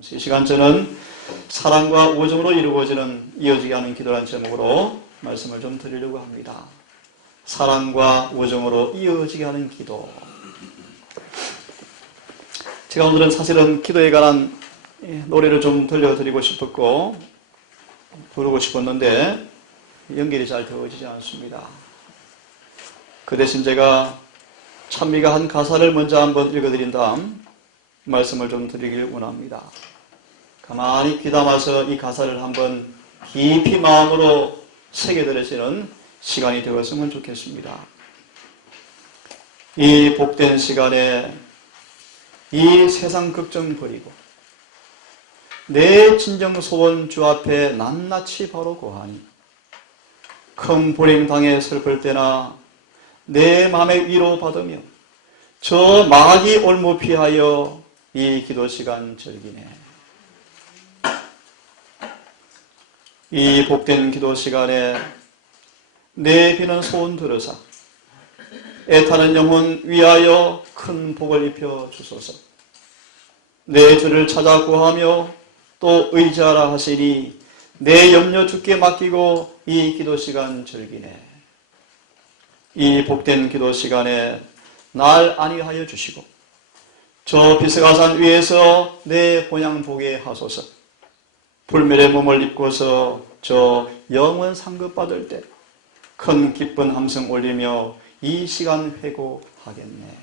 이 시간 저는 사랑과 우정으로 이루어지는 이어지게 하는 기도라는 제목으로 말씀을 좀 드리려고 합니다. 사랑과 우정으로 이어지게 하는 기도. 제가 오늘은 사실은 기도에 관한 노래를 좀 들려드리고 싶었고 부르고 싶었는데 연결이 잘 되어지지 않습니다. 그 대신 제가 찬미가 한 가사를 먼저 한번 읽어드린 다음 말씀을 좀 드리길 원합니다. 가만히 귀담아서 이 가사를 한번 깊이 마음으로 새겨들으시는 시간이 되었으면 좋겠습니다. 이 복된 시간에 이 세상 걱정 버리고 내 진정 소원 주 앞에 낱낱이 바로 고하니 큰 불행 당해 슬플 때나 내 마음에 위로 받으며 저 마귀 올무 피하여 이 기도 시간 즐기네. 이 복된 기도 시간에 내 비는 소원 들으사 애타는 영혼 위하여 큰 복을 입혀 주소서. 내 주를 찾아 구하며 또 의지하라 하시니 내 염려 주께 맡기고 이 기도 시간 즐기네. 이 복된 기도 시간에 날 안위하여 주시고 저 비스가산 위에서 내 본향 보게 하소서. 불멸의 몸을 입고서 저 영원 상급 받을 때 큰 기쁜 함성 올리며 이 시간 회고하겠네.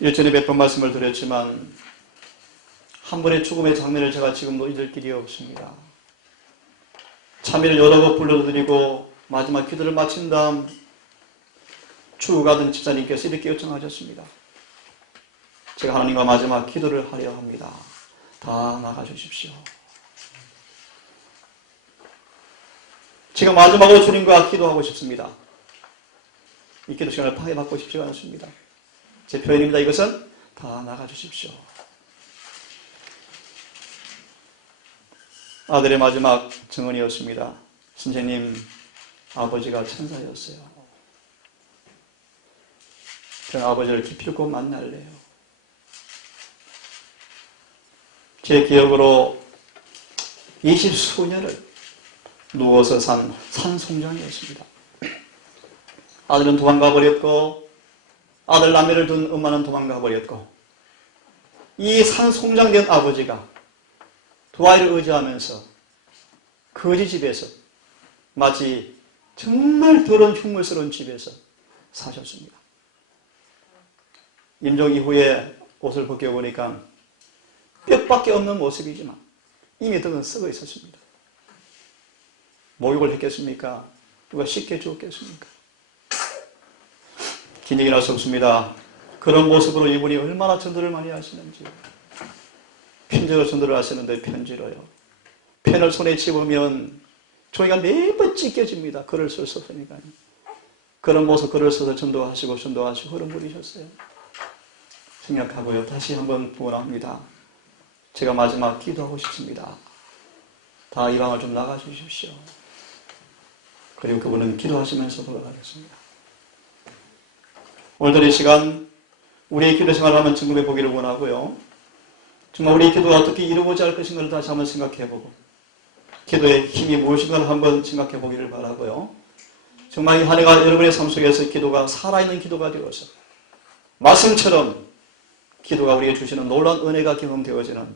일전에 몇 번 말씀을 드렸지만 한 번의 죽음의 장면을 제가 지금도 잊을 길이 없습니다. 참여를 여러 번 불러드리고 마지막 기도를 마친 다음 죽어가던 집사님께서 이렇게 요청하셨습니다. 제가 하나님과 마지막 기도를 하려 합니다. 다 나가주십시오. 제가 마지막으로 주님과 기도하고 싶습니다. 이 기도 시간을 파괴받고 싶지 않습니다. 제 표현입니다. 이것은 다 나가주십시오. 아들의 마지막 증언이었습니다. 선생님, 아버지가 천사였어요. 저는 아버지를 기필코 만날래요. 제 기억으로 20수년을 누워서 산 산송장이었습니다. 아들은 도망가 버렸고 아들 남매를 둔 엄마는 도망가 버렸고 이 산송장된 아버지가 두 아이를 의지하면서 거지 집에서 마치 정말 더러운 흉물스러운 집에서 사셨습니다. 임종 이후에 옷을 벗겨보니까 뼈밖에 없는 모습이지만 이미 등은 썩어 있었습니다. 목욕을 했겠습니까? 누가 씻게 주었겠습니까? 긴 얘기는 할 수 없습니다. 그런 모습으로 이분이 얼마나 전도를 많이 하시는지. 편지로 전도를 하시는데 편지로요. 펜을 손에 집으면 종이가 매번 찢겨집니다. 글을 쓸 수 없으니까요. 그런 모습 글을 써서 전도하시고 흐름 부리셨어요. 생각하고요. 다시 한번 부원합니다. 제가 마지막 기도하고 싶습니다. 다 이 방을 좀 나가주십시오. 그리고 그분은 기도하시면서 돌아가겠습니다. 오늘도 이 시간 우리의 기도 생활을 한번 점검해 보기를 원하고요. 정말 우리의 기도가 어떻게 이루어져야 할 것인가를 다시 한번 생각해보고 기도의 힘이 무엇인가를 한번 생각해 보기를 바라고요. 정말 이 한 해가 여러분의 삶 속에서 기도가 살아있는 기도가 되어서 말씀처럼 기도가 우리에게 주시는 놀라운 은혜가 경험되어지는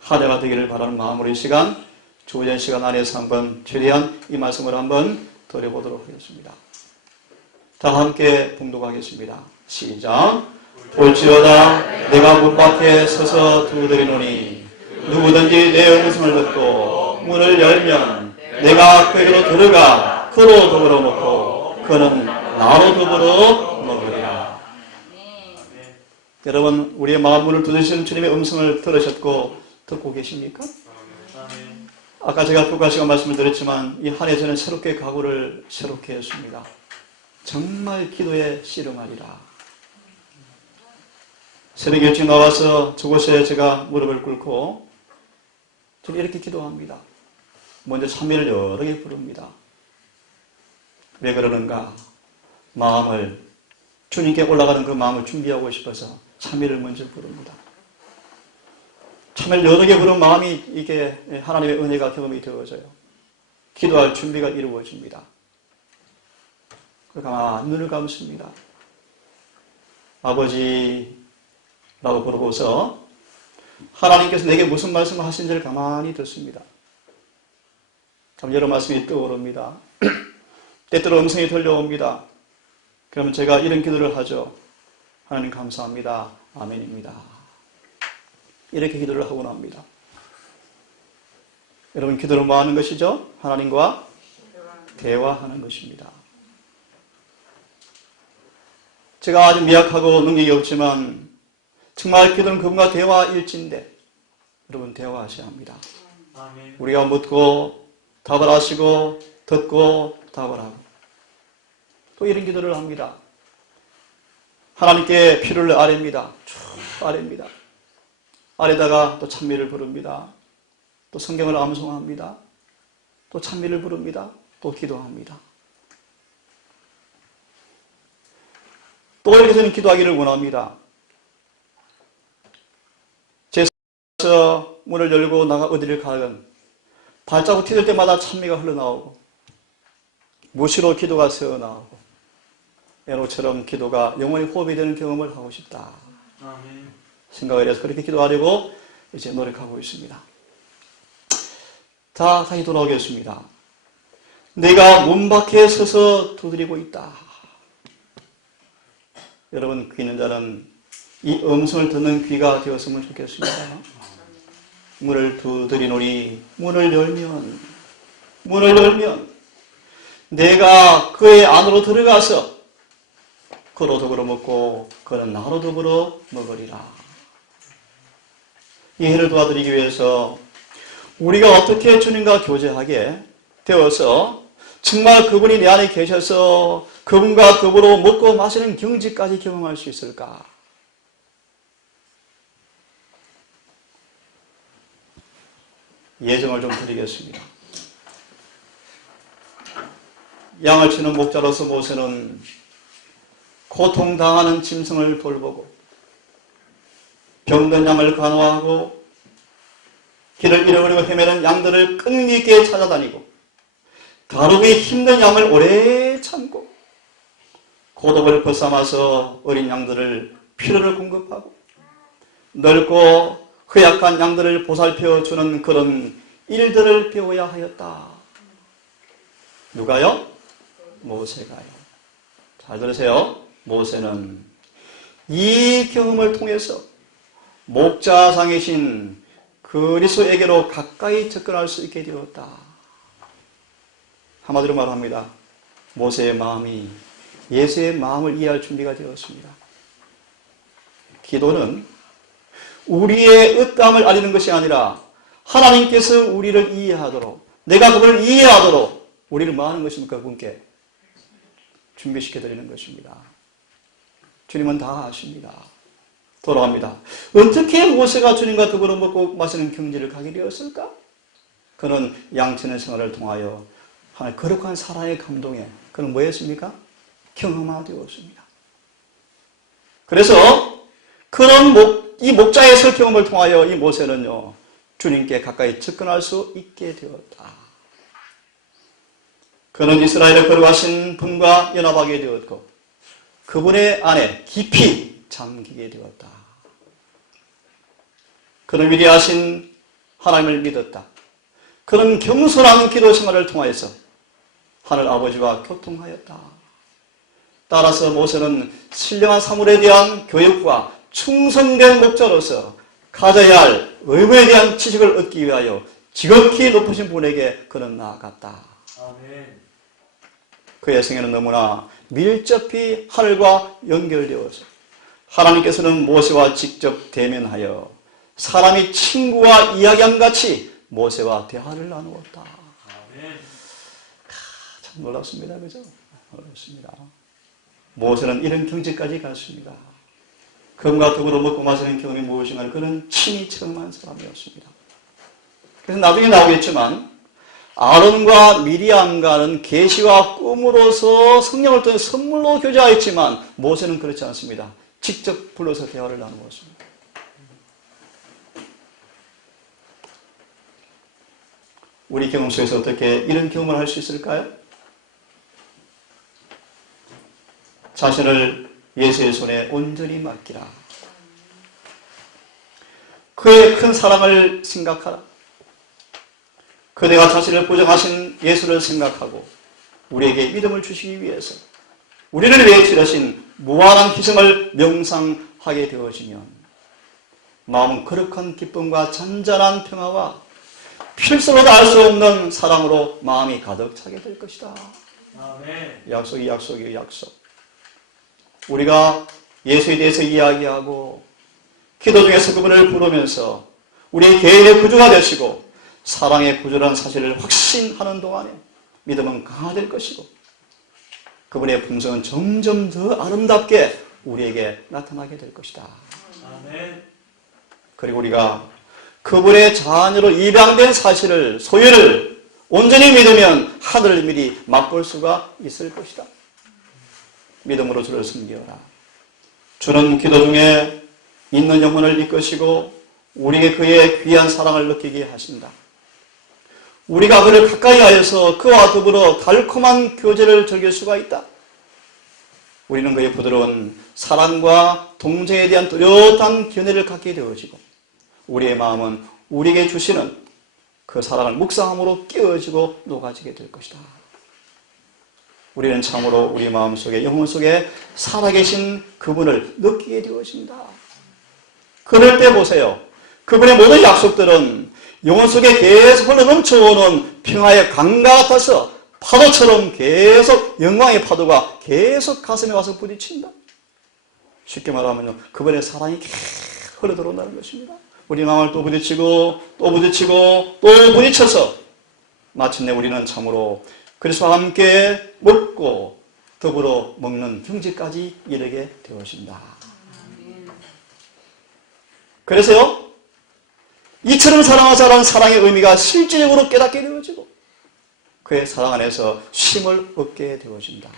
한 해가 되기를 바라는 마음으로 이 시간 주어진 시간 안에서 한번 최대한 이 말씀을 한번 드려보도록 하겠습니다. 다 함께 봉독하겠습니다. 시작. 볼지어다 내가 문 밖에 서서 두드리노니 누구든지 내 음성을 듣고 문을 열면 내가 그에게로 들어가 그로 더불어 먹고 그는 나로 더불어 먹으리라. 여러분 우리의 마음 문을 두드리시는 주님의 음성을 들으셨고 듣고 계십니까? 아까 제가 두 가지가 말씀을 드렸지만 이 한 해 저는 새롭게 각오를 새롭게 했습니다. 정말 기도에 씨름하리라. 새벽에 일찍 나와서 저곳에 제가 무릎을 꿇고 저는 이렇게 기도합니다. 먼저 찬미를 여러 개 부릅니다. 왜 그러는가? 마음을 주님께 올라가는 그 마음을 준비하고 싶어서 참회를 먼저 부릅니다. 참회를 여러 개 부른 마음이 이게 하나님의 은혜가 경험이 되어져요. 기도할 준비가 이루어집니다. 가만히 눈을 감습니다. 아버지라고 부르고서 하나님께서 내게 무슨 말씀을 하신지를 가만히 듣습니다. 그럼 여러 말씀이 떠오릅니다. 때때로 음성이 들려옵니다. 그러면 제가 이런 기도를 하죠. 하나님 감사합니다. 아멘입니다. 이렇게 기도를 하고 납니다. 여러분 기도를 뭐 하는 것이죠? 하나님과 대화하는 것입니다. 제가 아주 미약하고 능력이 없지만 정말 기도는 그분과 대화일진데 여러분 대화하셔야 합니다. 아멘. 우리가 묻고 답을 하시고 듣고 답을 하고 또 이런 기도를 합니다. 하나님께 피를 아뢰입니다. 쭉 아뢰입니다. 아래다가 또 찬미를 부릅니다. 또 성경을 암송합니다. 또 찬미를 부릅니다. 또 기도합니다. 또 이렇게 저는 기도하기를 원합니다. 제에서 문을 열고 나가 어디를 가든 발자국 튀을 때마다 찬미가 흘러나오고 무시로 기도가 새어나오고 에노처럼 기도가 영원히 호흡이 되는 경험을 하고 싶다. 아멘. 생각을 해서 그렇게 기도하려고 이제 노력하고 있습니다. 자, 다시 돌아오겠습니다. 내가 문 밖에 서서 두드리고 있다. 여러분 귀 있는 자는 이 음성을 듣는 귀가 되었으면 좋겠습니다. 문을 두드리노니 문을 열면 내가 그의 안으로 들어가서 그로 더불어 먹고 그는 나로 더불어 먹으리라. 이 해를 도와드리기 위해서 우리가 어떻게 주님과 교제하게 되어서 정말 그분이 내 안에 계셔서 그분과 더불어 먹고 마시는 경지까지 경험할 수 있을까? 예정을 좀 드리겠습니다. 양을 치는 목자로서 모세는 고통당하는 짐승을 돌보고 병든 양을 간호하고 길을 잃어버리고 헤매는 양들을 끈기 있게 찾아다니고 다루기 힘든 양을 오래 참고 고독을 벗삼아서 어린 양들을 필요를 공급하고 넓고 허약한 양들을 보살펴주는 그런 일들을 배워야 하였다. 누가요? 모세가요. 잘 들으세요. 모세는 이 경험을 통해서 목자상이신 그리스도에게로 가까이 접근할 수 있게 되었다. 한마디로 말합니다. 모세의 마음이 예수의 마음을 이해할 준비가 되었습니다. 기도는 우리의 의담을 알리는 것이 아니라 하나님께서 우리를 이해하도록 내가 그분을 이해하도록 우리를 뭐 하는 것입니까? 그분께 준비시켜드리는 것입니다. 주님은 다 아십니다. 돌아갑니다. 어떻게 모세가 주님과 더불어 먹고 마시는 경지를 가게 되었을까? 그는 양치는 생활을 통하여 하나의 거룩한 사랑의 감동에 그는 뭐 했습니까? 경험하되었습니다. 그래서 그런 이 목자의 설경험을 통하여 이 모세는요 주님께 가까이 접근할 수 있게 되었다. 그는 이스라엘을 거룩하신 분과 연합하게 되었고 그분의 안에 깊이 잠기게 되었다. 그는 위대하신 하나님을 믿었다. 그는 겸손한 기도 생활을 통하여서 하늘 아버지와 교통하였다. 따라서 모세는 신령한 사물에 대한 교육과 충성된 목자로서 가져야 할 의무에 대한 지식을 얻기 위하여 지극히 높으신 분에게 그는 나아갔다. 아멘. 그의 생애는 너무나 밀접히 하늘과 연결되어서 하나님께서는 모세와 직접 대면하여 사람이 친구와 이야기한 같이 모세와 대화를 나누었다. 아멘. 참 놀랍습니다. 그죠? 놀랍습니다. 모세는 이런 경지까지 갔습니다. 그분과 더불어 먹고 마시는 경험이 무엇인가를 그는 친히 체험한 사람이었습니다. 그래서 나중에 나오겠지만 아론과 미리암과는 계시와 꿈으로서 성령을 통해 선물로 교제하였지만 모세는 그렇지 않습니다. 직접 불러서 대화를 나누었습니다. 우리 경험 속에서 어떻게 이런 경험을 할 수 있을까요? 자신을 예수의 손에 온전히 맡기라. 그의 큰 사랑을 생각하라. 그대가 자신을 보정하신 예수를 생각하고 우리에게 믿음을 주시기 위해서 우리를 위해 치르신 무한한 희생을 명상하게 되어지면 마음은 거룩한 기쁨과 잔잔한 평화와 필수로도 알 수 없는 사랑으로 마음이 가득 차게 될 것이다. 아멘. 약속이 약속이에요. 약속. 우리가 예수에 대해서 이야기하고 기도 중에서 그분을 부르면서 우리의 개인의 구주가 되시고 사랑의 구주라는 사실을 확신하는 동안에 믿음은 강화될 것이고 그분의 품성은 점점 더 아름답게 우리에게 나타나게 될 것이다. 아멘. 그리고 우리가 그분의 자녀로 입양된 사실을, 소유를 온전히 믿으면 하늘을 미리 맛볼 수가 있을 것이다. 믿음으로 주를 섬기어라. 주는 기도 중에 있는 영혼을 이끄시고 우리에게 그의 귀한 사랑을 느끼게 하신다. 우리가 그를 가까이 하여서 그와 더불어 달콤한 교제를 즐길 수가 있다. 우리는 그의 부드러운 사랑과 동정에 대한 뚜렷한 견해를 갖게 되어지고 우리의 마음은 우리에게 주시는 그 사랑을 묵상함으로 깨어지고 녹아지게 될 것이다. 우리는 참으로 우리 마음속에 영혼 속에 살아계신 그분을 느끼게 되어집니다. 그럴 때 보세요. 그분의 모든 약속들은 영혼 속에 계속 흘러넘쳐오는 평화의 강과 같아서 파도처럼 계속 영광의 파도가 계속 가슴에 와서 부딪힌다. 쉽게 말하면 그분의 사랑이 계속 흘러들어온다는 것입니다. 우리 마음을 또 부딪히고 또 부딪히고 또 부딪혀서 마침내 우리는 참으로 그리스도와 함께 먹고 더불어 먹는 경지까지 이르게 되어진다. 그래서요, 이처럼 사랑하자라는 사랑의 의미가 실질적으로 깨닫게 되어지고 그의 사랑 안에서 쉼을 얻게 되어진다.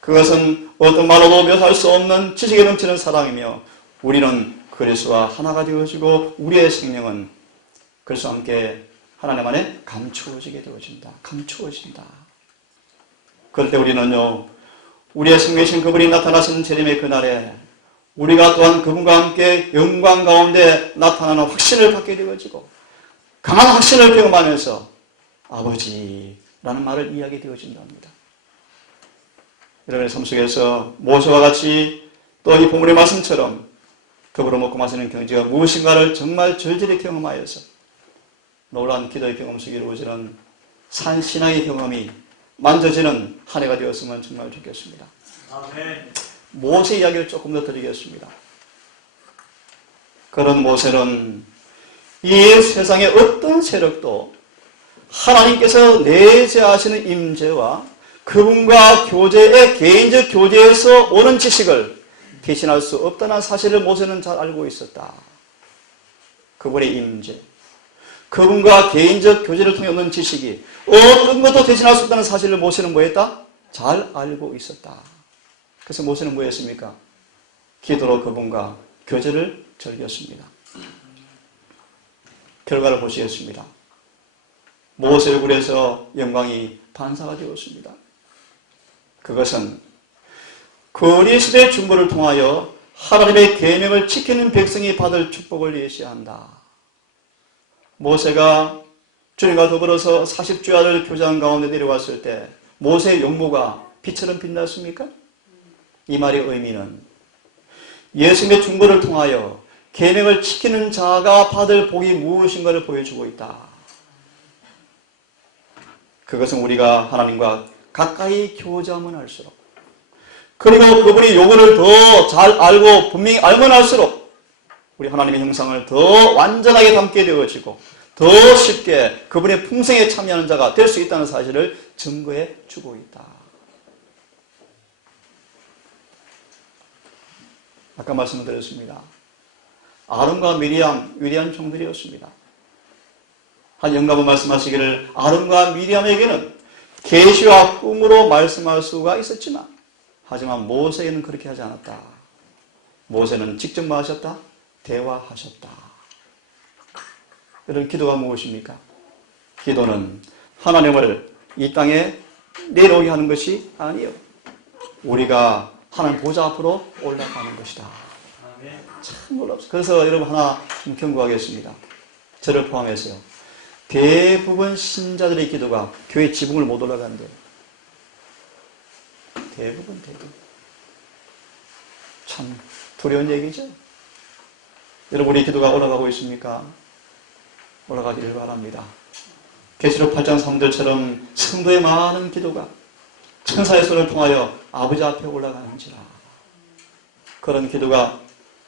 그것은 어떤 말로도 묘사할 수 없는 지식에 넘치는 사랑이며 우리는 그리스도와 하나가 되어지고 우리의 생명은 그리스도와 함께 하나님 안에 감추어지게 되어진다. 감추어진다. 그럴 때 우리는요, 우리의 생명이신 그분이 나타나신 재림의 그날에 우리가 또한 그분과 함께 영광 가운데 나타나는 확신을 갖게 되어지고 강한 확신을 경험하면서 아버지라는 말을 이야기 되어진답니다. 여러분의 삶 속에서 모세와 같이 또 이 본문의 말씀처럼 더불어 먹고 마시는 경지가 무엇인가를 정말 절절히 경험하여서 놀라운 기도의 경험 속에 이루어지는 산신앙의 경험이 만져지는 한 해가 되었으면 정말 좋겠습니다. 아멘. 모세 이야기를 조금 더 드리겠습니다. 그런 모세는 이 세상의 어떤 세력도 하나님께서 내재하시는 임재와 그분과 교제의 개인적 교제에서 오는 지식을 대신할 수 없다는 사실을 모세는 잘 알고 있었다. 그분의 임재, 그분과 개인적 교제를 통해 얻는 지식이 어떤 것도 대신할 수 없다는 사실을 모세는 뭐했다? 잘 알고 있었다. 그래서 모세는 뭐 했습니까? 기도로 그분과 교제를 즐겼습니다. 결과를 보시겠습니다. 모세 얼굴에서 영광이 반사가 되었습니다. 그것은 그리스도의 중보를 통하여 하나님의 계명을 지키는 백성이 받을 축복을 예시한다. 모세가 주님과 더불어서 40주야를 교장 가운데 내려왔을 때 모세의 용모가 빛처럼 빛났습니까? 이 말의 의미는 예수님의 중보를 통하여 계명을 지키는 자가 받을 복이 무엇인가를 보여주고 있다. 그것은 우리가 하나님과 가까이 교제하면 할수록 그리고 그분이 요구를 더 잘 알고 분명히 알면 할수록 우리 하나님의 형상을 더 완전하게 담게 되어지고 더 쉽게 그분의 풍성에 참여하는 자가 될 수 있다는 사실을 증거해 주고 있다. 아까 말씀드렸습니다. 아론과 미리암 위대한 종들이었습니다. 한 영감은 말씀하시기를 아론과 미리암에게는 계시와 꿈으로 말씀할 수가 있었지만 하지만 모세에게는 그렇게 하지 않았다. 모세는 직접 뭐 하셨다? 대화하셨다. 여러분, 기도가 무엇입니까? 기도는 하나님을 이 땅에 내려오게 하는 것이 아니에요. 우리가 하나님 보좌 앞으로 올라가는 것이다. 참 놀랍습니다. 그래서 여러분 하나 좀 경고하겠습니다. 저를 포함해서요. 대부분 신자들의 기도가 교회 지붕을 못 올라간대요. 대부분. 참 두려운 얘기죠. 여러분, 우리 기도가 올라가고 있습니까? 올라가기를 바랍니다. 계시록 8장 3절처럼 성도의 많은 기도가 천사의 손을 통하여 아버지 앞에 올라가는지라. 그런 기도가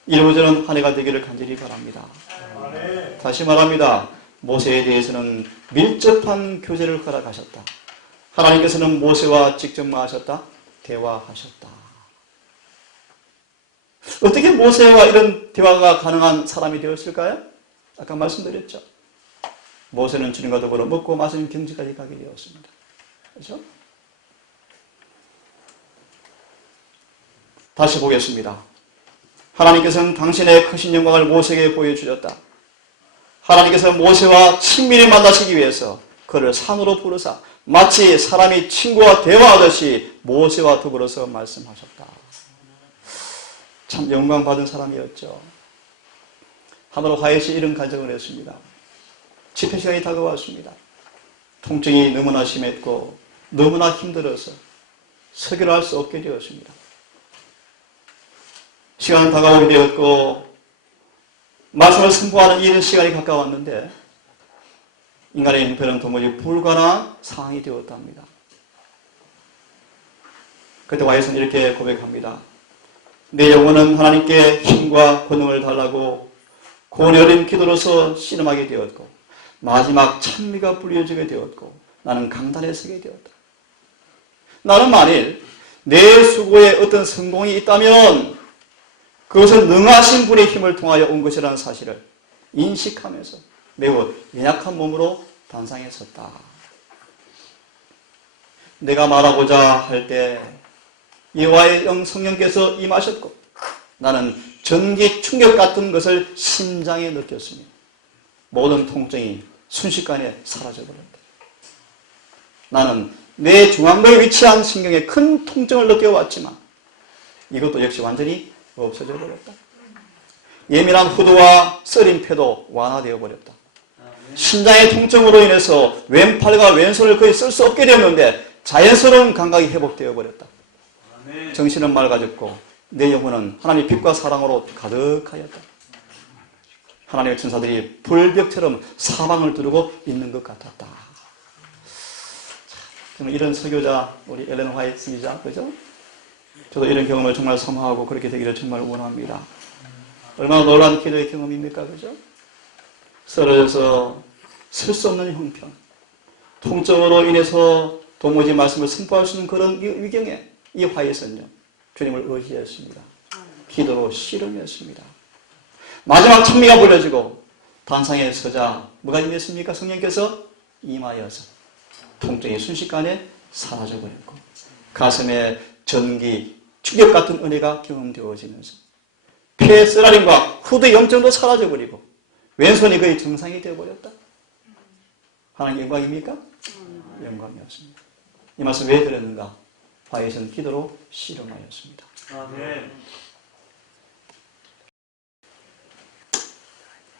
이루어지는 한 해가 되기를 간절히 바랍니다. 다시 말합니다. 모세에 대해서는 밀접한 교제를 허락하셨다. 하나님께서는 모세와 직접 뭐 하셨다? 대화하셨다. 어떻게 모세와 이런 대화가 가능한 사람이 되었을까요? 아까 말씀드렸죠. 모세는 주님과 더불어 먹고 마시는 경지까지 가게 되었습니다. 그렇죠? 다시 보겠습니다. 하나님께서는 당신의 크신 영광을 모세에게 보여주셨다. 하나님께서 모세와 친밀히 만나시기 위해서 그를 산으로 부르사 마치 사람이 친구와 대화하듯이 모세와 더불어서 말씀하셨다. 참 영광받은 사람이었죠. 하나로 하에서 이런 간증을 했습니다. 집회 시간이 다가왔습니다. 통증이 너무나 심했고 너무나 힘들어서 설교를 할 수 없게 되었습니다. 시간은 다가오게 되었고 말씀을 선포하는 이런 시간이 가까웠는데 인간의 형편은 도무지 불가능한 상황이 되었답니다. 그때 와이스는 이렇게 고백합니다. 내 영혼은 하나님께 힘과 권능을 달라고 고뇌어린 기도로서 씨름하게 되었고 마지막 찬미가 불려지게 되었고 나는 강단에 서게 되었다. 나는 만일 내 수고에 어떤 성공이 있다면 그것은 능하신 분의 힘을 통하여 온 것이라는 사실을 인식하면서 매우 연약한 몸으로 단상에 섰다. 내가 말하고자 할 때 여호와의 영 성령께서 임하셨고 나는 전기 충격 같은 것을 심장에 느꼈습니다. 모든 통증이 순식간에 사라져버렸다. 나는 내 중앙부에 위치한 신경에 큰 통증을 느껴왔지만 이것도 역시 완전히 없어져 버렸다. 예민한 후두와 쓰린 폐도 완화되어 버렸다. 신장의 통증으로 인해서 왼팔과 왼손을 거의 쓸 수 없게 되었는데 자연스러운 감각이 회복되어 버렸다. 정신은 맑아졌고 내 영혼은 하나님의 빛과 사랑으로 가득하였다. 하나님의 천사들이 불벽처럼 사방을 두르고 있는 것 같았다. 저는 이런 설교자 우리 엘렌 화이트이자 그죠? 저도 이런 경험을 정말 사모하고 그렇게 되기를 정말 원합니다. 얼마나 놀라운 기도의 경험입니까? 그죠? 쓰러져서 설 수 없는 형편, 통증으로 인해서 도무지 말씀을 선포할 수 있는 그런 위경에 이 화에서는요, 주님을 의지했습니다. 기도로 씨름했습니다. 마지막 찬미가 불려지고 단상에 서자 뭐가 임했습니까? 성령께서 임하여서 통증이 순식간에 사라져버렸고 가슴에 전기, 충격 같은 은혜가 경험되어지면서 폐 쓰라림과 후두 염증도 사라져버리고 왼손이 거의 정상이 되어버렸다. 하나님 영광입니까? 영광이었습니다. 이 말씀 왜 드렸는가? 화에서는 기도로 씨름하였습니다. 아멘.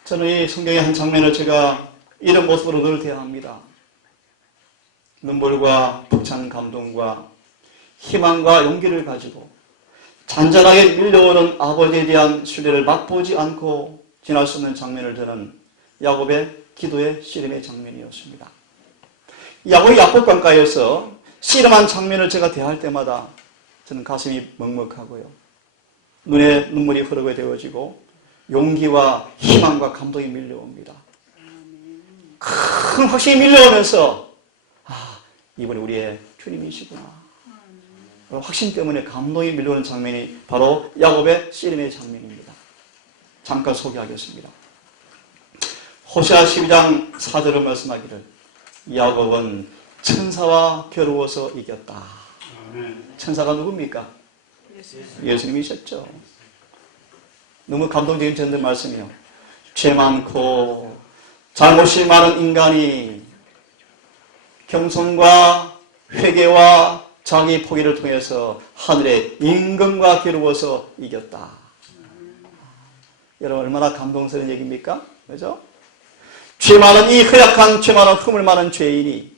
저는 이 성경의 한 장면을 제가 이런 모습으로 늘 대합니다. 눈물과 벅찬 감동과 희망과 용기를 가지고 잔잔하게 밀려오는 아버지에 대한 신뢰를 맛보지 않고 지날 수 없는 장면을 저는 야곱의 기도의 씨름의 장면이었습니다. 야곱이 야복강가에서 씨름한 장면을 제가 대할 때마다 저는 가슴이 먹먹하고요. 눈에 눈물이 흐르게 되어지고 용기와 희망과 감동이 밀려옵니다. 큰 확신이 밀려오면서 이분이 우리의 주님이시구나. 확신 때문에 감동이 밀려오는 장면이 바로 야곱의 씨름의 장면입니다. 잠깐 소개하겠습니다. 호세아 12장 4절을 말씀하기를 야곱은 천사와 겨루어서 이겼다. 천사가 누굽니까? 예수님이셨죠. 너무 감동적인 전들 말씀이요. 죄 많고 잘못이 많은 인간이 겸손과 회개와 자기 포기를 통해서 하늘의 임금과 겨루어서 이겼다. 여러분 얼마나 감동스러운 얘기입니까? 그죠? 죄 많은 이 허약한 죄 많은 허물 많은 죄인이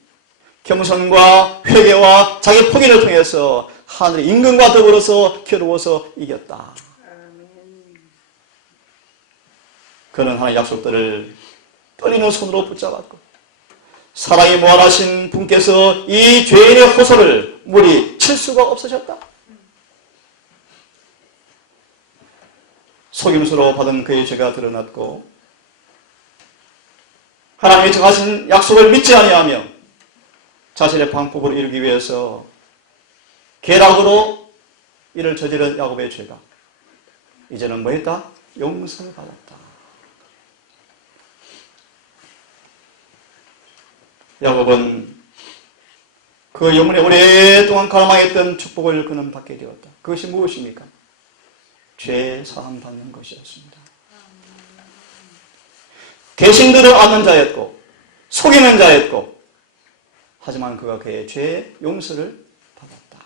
겸손과 회개와 자기 포기를 통해서 하늘의 임금과 더불어서 겨루어서 이겼다. 그런 하나님의 약속들을 떨리는 손으로 붙잡았고 사랑이 무한하신 분께서 이 죄인의 호소를 물이 칠 수가 없으셨다. 속임수로 받은 그의 죄가 드러났고 하나님의 정하신 약속을 믿지 아니하며 자신의 방법을 이루기 위해서 계략으로 이를 저지른 야곱의 죄가 이제는 뭐했다? 용서를 받았다. 야곱은 그 영혼에 오랫동안 갈망했던 축복을 그는 받게 되었다. 그것이 무엇입니까? 죄 사함받는 것이었습니다. 대신들을 아는 자였고 속이는 자였고 하지만 그가 그의 죄의 용서를 받았다.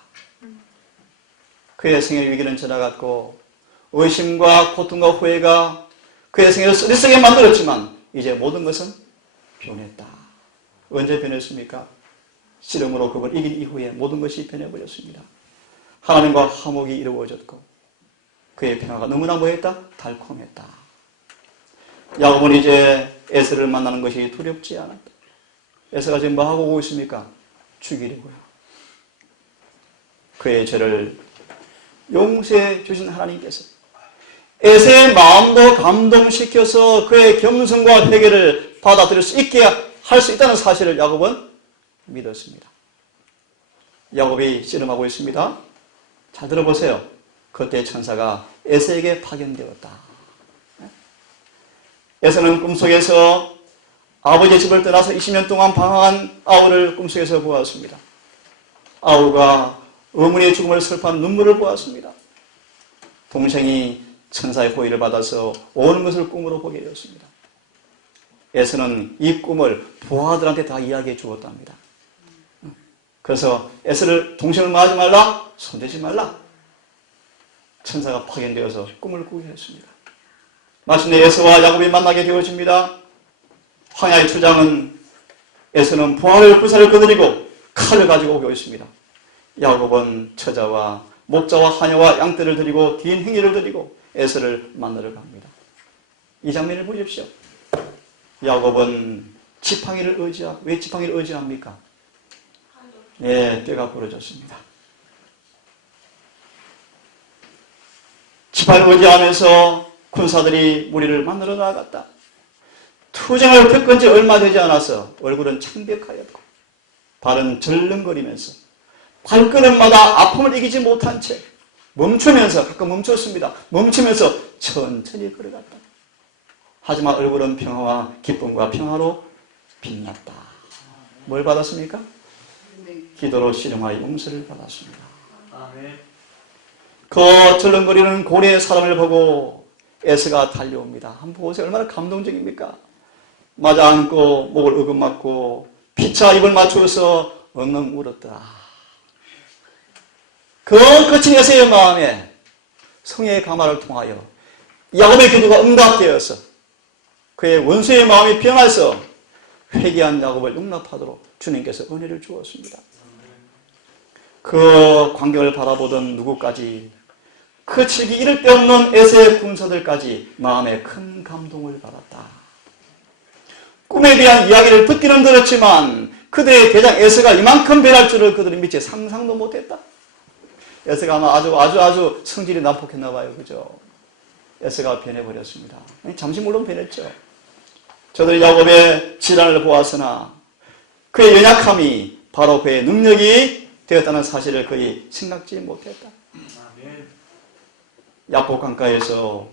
그의 생의 위기는 지나갔고 의심과 고통과 후회가 그의 생애를 쓰리쓰게 만들었지만 이제 모든 것은 변했다. 언제 변했습니까? 씨름으로 그걸 이긴 이후에 모든 것이 변해버렸습니다. 하나님과 화목이 이루어졌고 그의 평화가 너무나 뭐했다? 달콤했다. 야곱은 이제 에서를 만나는 것이 두렵지 않았다. 에서가 지금 뭐하고 오고 있습니까? 죽이려고요. 그의 죄를 용서해 주신 하나님께서 에서의 마음도 감동시켜서 그의 겸손과 회개를 받아들일 수 있게 할 수 있다는 사실을 야곱은 믿었습니다. 야곱이 씨름하고 있습니다. 잘 들어보세요. 그때 천사가 에서에게 파견되었다. 에서는 꿈속에서 아버지의 집을 떠나서 20년 동안 방황한 아우를 꿈속에서 보았습니다. 아우가 어머니의 죽음을 슬퍼하는 눈물을 보았습니다. 동생이 천사의 호의를 받아서 오는 것을 꿈으로 보게 되었습니다. 에서는 이 꿈을 부하들한테 다 이야기해 주었답니다. 그래서 에서를 동생을 말하지 말라, 손대지 말라. 천사가 파견되어서 꿈을 꾸게 했습니다. 마침내 에서와 야곱이 만나게 되어집니다. 황야의 투장은 에서는 부하를 부사를 거느리고 칼을 가지고 오고 있습니다. 야곱은 처자와 목자와 하녀와 양떼를 드리고 긴 행위를 드리고 에서를 만나러 갑니다. 이 장면을 보십시오. 야곱은 지팡이를 의지하고, 왜 지팡이를 의지합니까? 네, 뼈가 부러졌습니다. 지팡이를 의지하면서 군사들이 무리를 만나러 나아갔다. 투쟁을 겪은 지 얼마 되지 않아서 얼굴은 창백하였고 발은 절름거리면서 발걸음마다 아픔을 이기지 못한 채 멈추면서, 가끔 멈췄습니다. 멈추면서 천천히 걸어갔다. 하지만 얼굴은 평화와 기쁨과 평화로 빛났다. 뭘 받았습니까? 기도로 씨름하여 용서를 받았습니다. 그 절름거리는 고래의 사람을 보고 에서가 달려옵니다. 한번 보세요. 얼마나 감동적입니까? 맞아 안고 목을 어긋맞고 피차 입을 맞추어서 엉엉 울었더라. 그 거친 에서의 마음에 성의 가마를 통하여 야곱의 기도가 응답되어서 그의 원수의 마음이 변해서 회개한 야곱을 용납하도록 주님께서 은혜를 주었습니다. 그 광경을 바라보던 누구까지 그 칠기 이를 데 없는 에서의 군사들까지 마음에 큰 감동을 받았다. 꿈에 대한 이야기를 듣기는 들었지만 그들의 대장 에서가 이만큼 변할 줄을 그들은 미처 상상도 못했다. 에서가 아마 아주 성질이 난폭했나 봐요. 그죠? 에서가 변해버렸습니다. 잠시 물론 변했죠. 저들이 야곱의 질환을 보았으나 그의 연약함이 바로 그의 능력이 되었다는 사실을 거의 생각지 못했다. 야복 강가에서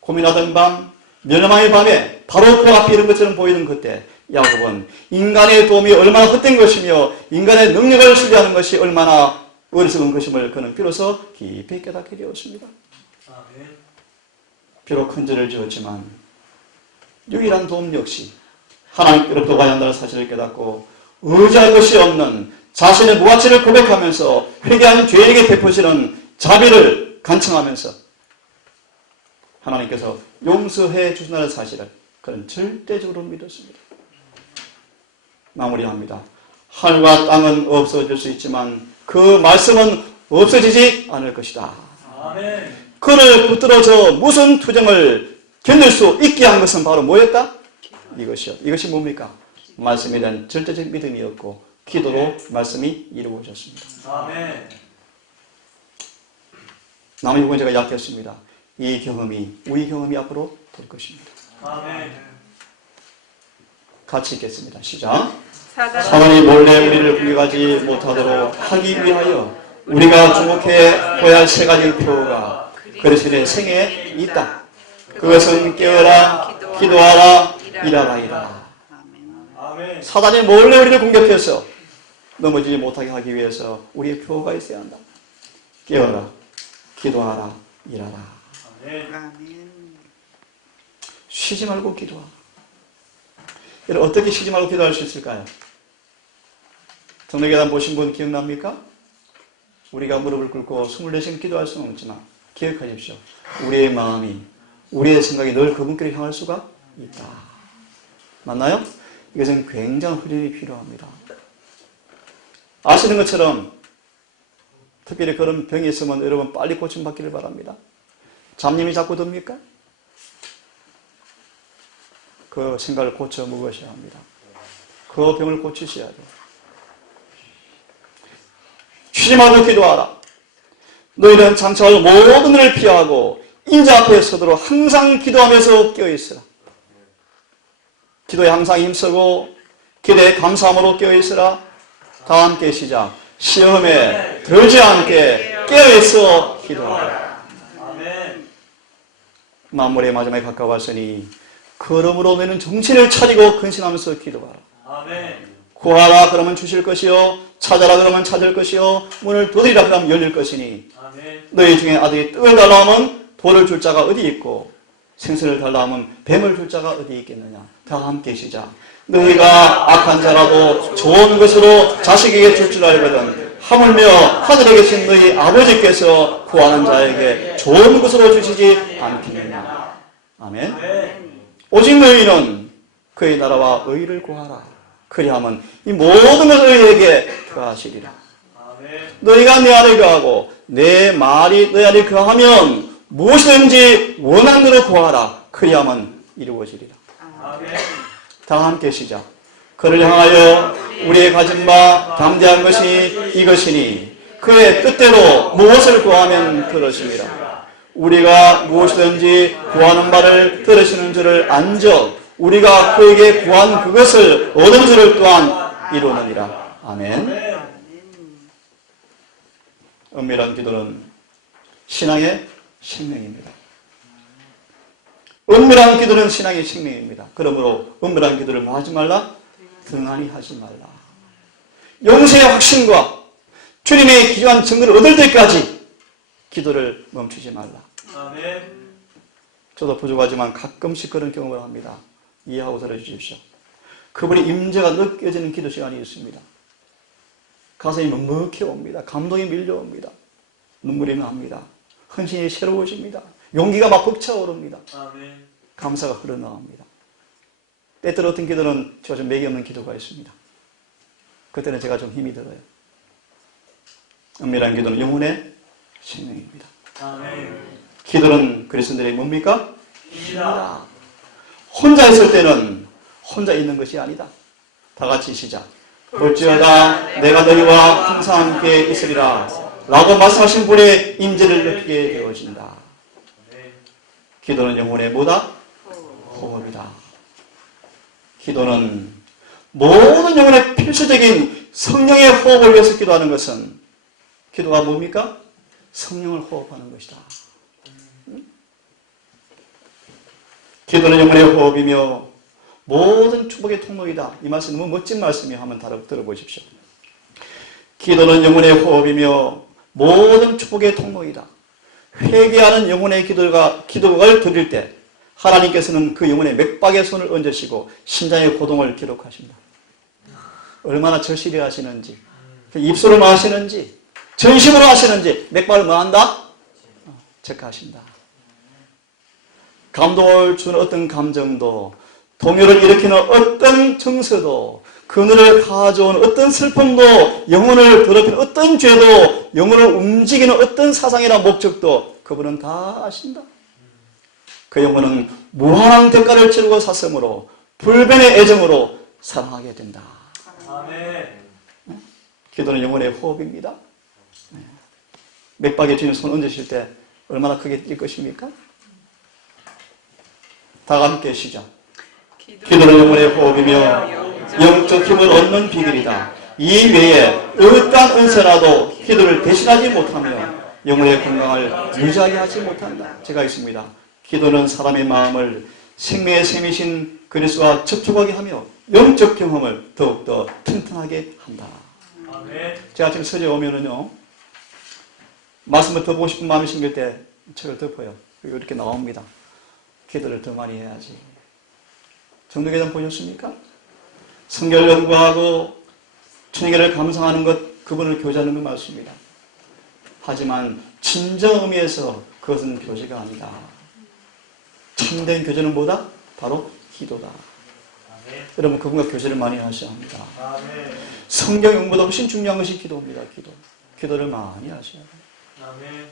고민하던 밤, 멸망의 밤에 바로 그 앞에 이런 것처럼 보이는 그때 야곱은 인간의 도움이 얼마나 헛된 것이며 인간의 능력을 신뢰하는 것이 얼마나 어리석은 것임을 그는 비로소 깊이 깨닫게 되었습니다. 비록 큰 죄를 지었지만 유일한 도움 역시 하나님께로부터 와야 한다는 사실을 깨닫고 의지할 것이 없는 자신의 무가치를 고백하면서 회개한 죄인에게 베푸시는 자비를 간청하면서 하나님께서 용서해 주신다는 사실을 그는 절대적으로 믿었습니다. 마무리합니다. 하늘과 땅은 없어질 수 있지만 그 말씀은 없어지지 않을 것이다. 아멘. 그를 붙들어서 무슨 투정을 견딜 수 있게 한 것은 바로 뭐였다? 이것이요. 이것이 뭡니까? 말씀에 대한 절대적 믿음이었고 기도로 말씀이 이루어졌습니다. 아멘. 남의 부분 제가 약했습니다. 이 경험이 우리 경험이 앞으로 될 것입니다. 아멘. 같이 읽겠습니다. 시작. 사단이 몰래 우리를 공격하지 못하도록 하기 위하여 우리가 주목해야 할 세 가지 표가 그리스도의 생애에 있다. 그것은 깨어라, 기도하라, 일하라이다. 아멘. 사단이 몰래 우리를 공격해서 넘어지지 못하게 하기 위해서 우리의 표가 있어야 한다. 깨어라, 기도하라, 일하라. 아멘. 쉬지 말고 기도하라. 여러분 어떻게 쉬지 말고 기도할 수 있을까요? 정례계단 보신 분 기억납니까? 우리가 무릎을 꿇고 24시간 기도할 수는 없지만 기억하십시오. 우리의 마음이, 우리의 생각이 늘 그분께로 향할 수가 있다. 맞나요? 이것은 굉장한 훈련이 필요합니다. 아시는 것처럼 특별히 그런 병이 있으면 여러분 빨리 고침받기를 바랍니다. 잡념이 자꾸 듭니까? 그 생각을 고쳐 먹으셔야 합니다. 그 병을 고치셔야 돼요. 쉬지 말고 기도하라. 너희는 장차할 모든 일을 피하고 인자 앞에 서도록 항상 기도하면서 깨어있으라. 기도에 항상 힘쓰고 기도에 감사함으로 깨어있으라. 다 함께 시작. 시험에 들지 않게 깨어있어 기도하라. 아멘. 만물의 마지막에 가까웠으니 그러므로 너희는 정신을 차리고 근신하면서 기도하라. 아멘. 구하라 그러면 주실 것이요 찾아라 그러면 찾을 것이요 문을 두드리라 그러면 열릴 것이니 아멘. 너희 중에 아들이 떡을 달라 하면 돌을 줄 자가 어디 있고 생선을 달라 하면 뱀을 줄 자가 어디 있겠느냐. 다 함께 시작. 너희가 악한 자라도 좋은 것으로 자식에게 줄 줄 알거든 하물며 하늘에 계신 너희 아버지께서 구하는 자에게 좋은 것으로 주시지 않겠느냐. 아멘. 아멘. 오직 너희는 그의 나라와 의를 구하라. 그리하면 이 모든 것을 너희에게 더하시리라. 아멘. 너희가 내 안에 거하고 내 말이 너희 안에 거하면 무엇이든지 원하는 대로 구하라. 그리하면 이루어지리라. 아멘. 다 함께 시작. 그를 향하여 우리의 가진 바 담대한 것이 이것이니 그의 뜻대로 무엇을 구하면 들으시리라. 우리가 무엇이든지 구하는 바를 들으시는 줄을 안적 우리가 그에게 구한 그것을 얻은 줄을 또한 이루느니라. 아멘. 은밀한 기도는 신앙의 생명입니다. 은밀한 기도는 신앙의 생명입니다. 그러므로 은밀한 기도를 뭐 하지 말라? 등한히 하지 말라. 영생의 확신과 주님의 귀한 증거를 얻을 때까지 기도를 멈추지 말라. 아멘. 저도 부족하지만 가끔씩 그런 경험을 합니다. 이해하고 들어주십시오. 그분의 임재가 느껴지는 기도 시간이 있습니다. 가슴이 먹먹해 옵니다. 감동이 밀려옵니다. 눈물이 납니다. 헌신이 새로워집니다. 용기가 막 벅차오릅니다. 아멘. 감사가 흘러나옵니다. 때때로 어떤 기도는 제가 좀 맥이 없는 기도가 있습니다. 그때는 제가 좀 힘이 들어요. 은밀한 기도는 영혼의 생명입니다. 아멘. 기도는 그리스도인들의 뭡니까? 힘이다. 혼자 있을 때는 혼자 있는 것이 아니다. 다 같이 시작. 볼지어다 내가 너희와 항상 함께 있으리라 라고 말씀하신 분의 임재를 느끼게 되어진다. 기도는 영혼의 뭐다? 호흡이다. 기도는 모든 영혼의 필수적인 성령의 호흡을 위해서 기도하는 것은 기도가 뭡니까? 성령을 호흡하는 것이다. 기도는 영혼의 호흡이며 모든 축복의 통로이다. 이 말씀 너무 멋진 말씀이에요. 한번 들어보십시오. 기도는 영혼의 호흡이며 모든 축복의 통로이다. 회개하는 영혼의 기도를 드릴 때 하나님께서는 그 영혼의 맥박에 손을 얹으시고 심장의 고동을 기록하십니다. 얼마나 절실히 하시는지, 입술로 하시는지, 전심으로 하시는지 맥박을 뭐 한다? 체크하신다. 감동을 주는 어떤 감정도, 동요를 일으키는 어떤 정서도, 그늘을 가져온 어떤 슬픔도, 영혼을 더럽히는 어떤 죄도, 영혼을 움직이는 어떤 사상이나 목적도 그분은 다 아신다. 그 영혼은 무한한 대가를 치르고 샀으므로 불변의 애정으로 사랑하게 된다. 아멘. 기도는 영혼의 호흡입니다. 맥박에 주님 손 얹으실 때 얼마나 크게 뛸 것입니까? 다 함께 시작. 기도는 영혼의 호흡이며 영적 힘을 얻는 비결이다. 이 외에 어떠한 은사라도 기도를 대신하지 못하며 영혼의 건강을 유지하게 하지 못한다. 제가 있습니다. 기도는 사람의 마음을 생명의 셈이신 그리스도와 접촉하게 하며 영적 경험을 더욱더 튼튼하게 한다. 아멘. 제가 지금 서재 오면은요, 말씀을 더 보고 싶은 마음이 생길 때 책을 덮어요. 그리고 이렇게 나옵니다. 기도를 더 많이 해야지. 정도계단 보셨습니까? 성경을 연구하고 천의계를 감상하는 것, 그분을 교제하는 것 맞습니다. 하지만 진정 의미에서 그것은 교제가 아니다. 참된 교제는 뭐다? 바로 기도다. 아멘. 여러분, 그분과 교제를 많이 하셔야 합니다. 아멘. 성경 연구보다 훨씬 중요한 것이 기도입니다. 기도를 많이 하셔야 합니다. 아멘.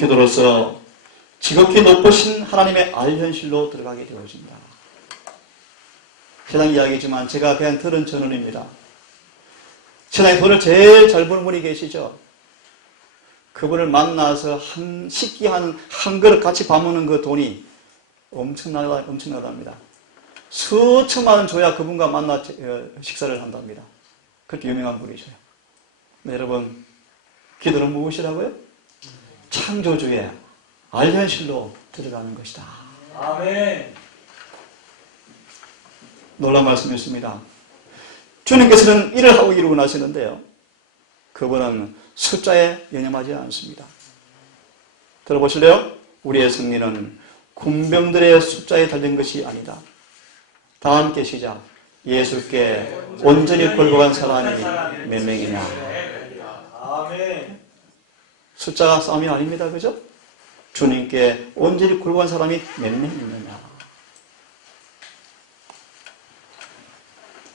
기도로서 지극히 높으신 하나님의 알현실로 들어가게 되어집니다. 세상 이야기지만 제가 그냥 들은 전언입니다. 세상에 돈을 제일 잘 버는 분이 계시죠? 그분을 만나서 한 식기 한 그릇 같이 밥 먹는 그 돈이 엄청나답니다. 수천만 원 줘야 그분과 만나 식사를 한답니다. 그렇게 유명한 분이셔요. 네, 여러분, 기도는 무엇이라고요? 창조주의 알현실로 들어가는 것이다. 아멘. 놀라운 말씀이었습니다. 주님께서는 일을 하고 이루고 나시는데요, 그분은 숫자에 연연하지 않습니다. 들어보실래요? 우리의 승리는 군병들의 숫자에 달린 것이 아니다. 다 함께 시작. 예수께 온전히 굴복한 사람이 몇 명이냐. 아멘. 숫자가 싸움이 아닙니다. 그죠? 주님께 온전히 굴복한 사람이 몇 명 있느냐.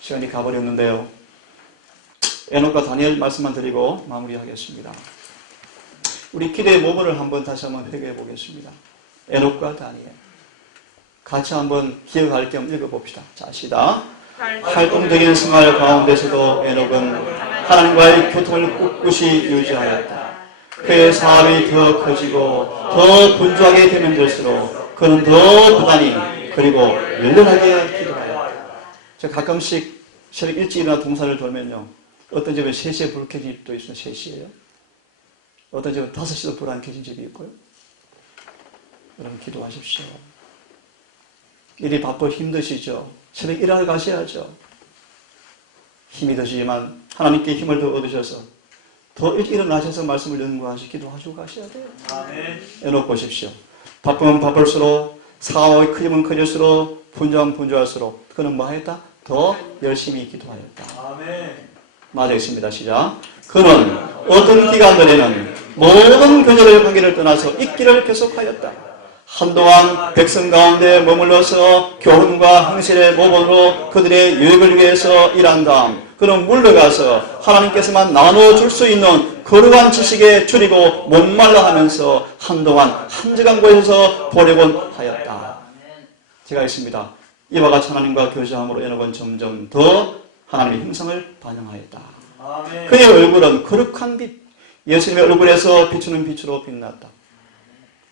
시간이 가버렸는데요, 에녹과 다니엘 말씀만 드리고 마무리하겠습니다. 우리 기도의 모범을 다시 한번 회개해 보겠습니다. 에녹과 다니엘. 같이 한번 기억할 겸 읽어봅시다. 자, 시작. 활동적인 생활 가운데서도 에녹은 하나님과의 교통을 꿋꿋이 유지하였다. 그의 사업이 더 커지고 더 분주하게 되면 될수록 그는 더 부단히 그리고 열렬하게 기도하였다. 제가 가끔씩 새벽 일찍 일어나 동산을 돌면요, 어떤 집에 3시에 불 켜진 집도 있어요. 3시에요. 어떤 집은 5시도 불 안 켜진 집이 있고요. 여러분, 기도하십시오. 일이 바빠 힘드시죠? 새벽 일하러 가셔야죠. 힘이 드시지만 하나님께 힘을 더 얻으셔서 더 일찍 일어나셔서 말씀을 연구하시고 기도하시고 가셔야 돼요. 아멘. 에녹 보십시오. 바쁘면 바쁠수록, 사업이 크면 커질수록, 분주하면 분주할수록 그는 뭐 하였다? 더 열심히 기도하였다. 아멘. 맞아 있습니다. 시작. 그는 어떤 기간들에는 모든 교제의 관계를 떠나서 있기를 계속하였다. 한동안 백성 가운데 머물러서 교훈과 행실의 모범으로 그들의 유익을 위해서 일한 다음 그는 물러가서 하나님께서만 나눠줄 수 있는 거룩한 지식에 줄이고 목말라 하면서 한동안 한적한 곳에서 보내곤 하였다. 제가 있습니다. 이와 같이 하나님과 교제함으로 에녹은 점점 더 하나님의 형상을 반영하였다. 아멘. 그의 얼굴은 거룩한 빛, 예수님의 얼굴에서 비추는 빛으로 빛났다.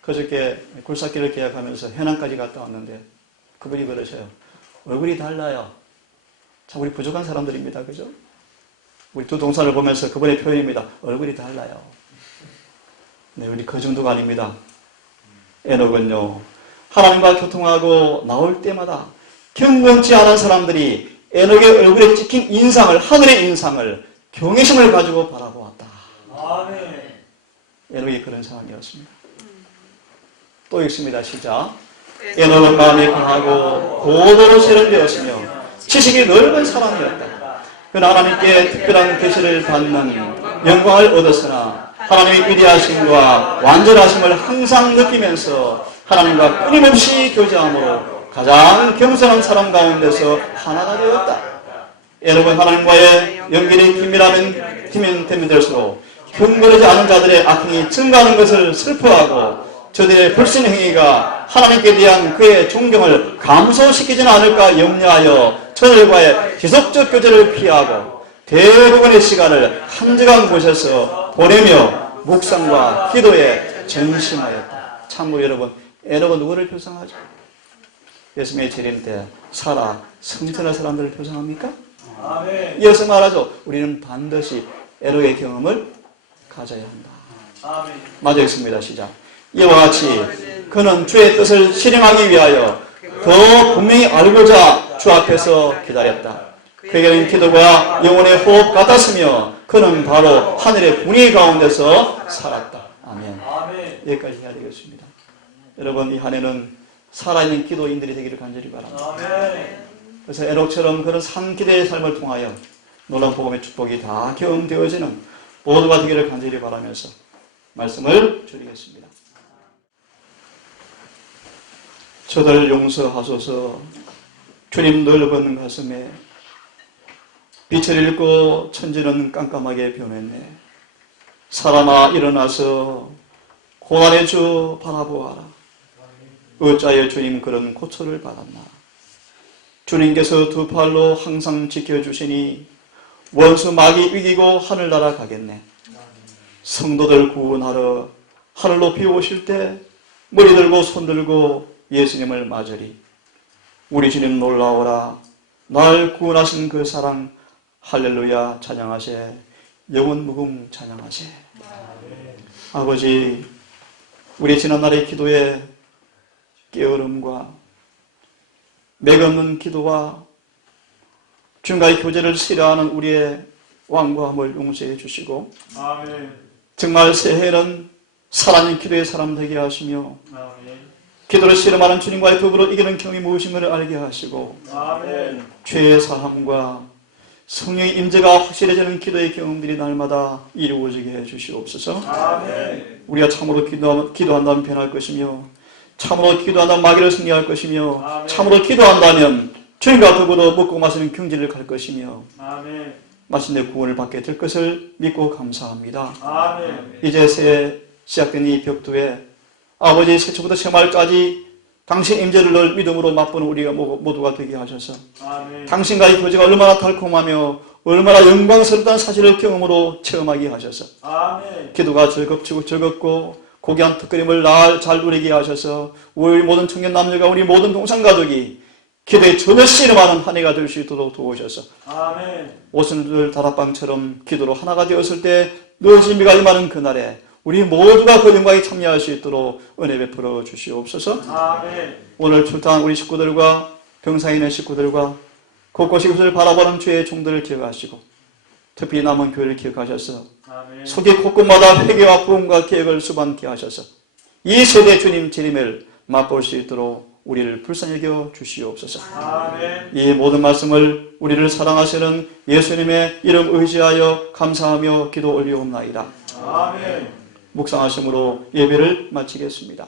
그저께 굴삭기를 계약하면서 해남까지 갔다 왔는데 그분이 그러셔요. 얼굴이 달라요. 참 우리 부족한 사람들입니다. 그죠? 우리 두 동산을 보면서 그분의 표현입니다. 얼굴이 달라요. 네, 우리 그 정도가 아닙니다. 에녹은요, 하나님과 교통하고 나올 때마다 경건치 않은 사람들이 에녹의 얼굴에 찍힌 인상을, 하늘의 인상을, 경외심을 가지고 바라보았다. 아멘. 에녹이 그런 사람이었습니다. 또 읽습니다. 시작. 에녹은 마음이 강하고 고도로 세련되었으며 지식이 넓은 사람이었다. 그는 하나님께 특별한 계시를 받는 영광을 얻었으나 하나님의 위대하심과 완전하심을 항상 느끼면서 하나님과 끊임없이 교제함으로 가장 겸손한 사람 가운데서 하나가 되었다. 여러분, 하나님과의 연결이 긴밀하면 될수록 흉물하지 않은 자들의 악행이 증가하는 것을 슬퍼하고 저들의 불신행위가 하나님께 대한 그의 존경을 감소시키지는 않을까 염려하여 저들과의 지속적 교제를 피하고 대부분의 시간을 한적한 곳에서 보내며 묵상과 기도에 전심하였다. 참고로 여러분, 에녹은 누구를 표상하죠? 예수님의 재림 때 사라, 성천한 사람들을 표상합니까? 아멘. 이어서 말하죠. 우리는 반드시 에녹의 경험을 가져야 한다. 아멘. 마저 읽습니다. 시작. 이와 같이 그는 주의 뜻을 실행하기 위하여 더 분명히 알고자 주 앞에서 기다렸다. 그에게는 기도가 영혼의 호흡 같았으며 그는 바로 하늘의 분위 가운데서 살았다. 아멘. 아멘. 여기까지 해야 되겠습니다. 여러분, 이 한 해는 살아있는 기도인들이 되기를 간절히 바랍니다. 아멘. 그래서 에녹처럼 그런 산기대의 삶을 통하여 놀라운 복음의 축복이 다 경험되어지는 모두가 되기를 간절히 바라면서 말씀을 드리겠습니다. 저들 용서하소서. 주님 넓은 가슴에 빛을 잃고 천지는 깜깜하게 변했네. 사람아 일어나서 고난의 주 바라보아라. 어찌하여 주님 그런 고초를 받았나. 주님께서 두 팔로 항상 지켜주시니 원수 마귀 이기고 하늘 날아가겠네. 성도들 구원하러 하늘 높이 오실 때 머리 들고 손 들고 예수님을 맞으리. 우리 주님 놀라워라. 날 구원하신 그 사랑 할렐루야 찬양하세. 영원 무궁 찬양하세. 아버지, 우리 지난날의 기도에 게으름과 맥없는 기도와 주님과의 교제를 싫어하는 우리의 완고함을 용서해 주시고 아멘. 정말 새해는 살아있는 기도의 사람 되게 하시며 아멘. 기도를 씨름하는 주님과의 더불어 이기는 경이 무엇인가를 알게 하시고 아멘. 죄의 사함과 성령의 임재가 확실해지는 기도의 경험들이 날마다 이루어지게 해주시옵소서. 아멘. 우리가 참으로 기도한다면 변할 것이며 참으로 기도한다면 마귀를 승리할 것이며 아멘. 참으로 기도한다면 주님과 더불어 먹고 마시는 경지를 갈 것이며 아멘. 마침내 구원을 받게 될 것을 믿고 감사합니다. 아멘. 이제 새해 시작된 이 벽두에 아버지 새초부터 새말까지 당신 임재를 늘 믿음으로 맛보는 우리가 모두가 되게 하셔서 아멘. 당신과의 교제가 얼마나 달콤하며 얼마나 영광스럽다는 사실을 경험으로 체험하게 하셔서 아멘. 기도가 즐겁고 고귀한 특권임을 날 잘 누리게 하셔서 우리 모든 청년 남녀가 우리 모든 동상가족이 기도에 전혀 씨름하는 한 해가 될 수 있도록 도우셔서 아멘. 오순절 다락방처럼 기도로 하나가 되었을 때 너의 준비가 임하는 그날에 우리 모두가 그 영광에 참여할 수 있도록 은혜 베풀어 주시옵소서. 아멘. 오늘 출타한 우리 식구들과 병상에 있는 식구들과 곳곳이 그것을 바라보는 주의 종들을 기억하시고 특히 남은 교회를 기억하셔서 아멘. 속의 곳곳마다 회개와 부흥과 계획을 수반케 하셔서 이 세대 주님 재림을 맛볼 수 있도록 우리를 불쌍히 여겨 주시옵소서. 아멘. 이 모든 말씀을 우리를 사랑하시는 예수님의 이름 의지하여 감사하며 기도 올리옵나이다. 아멘. 묵상하심으로 예배를 마치겠습니다.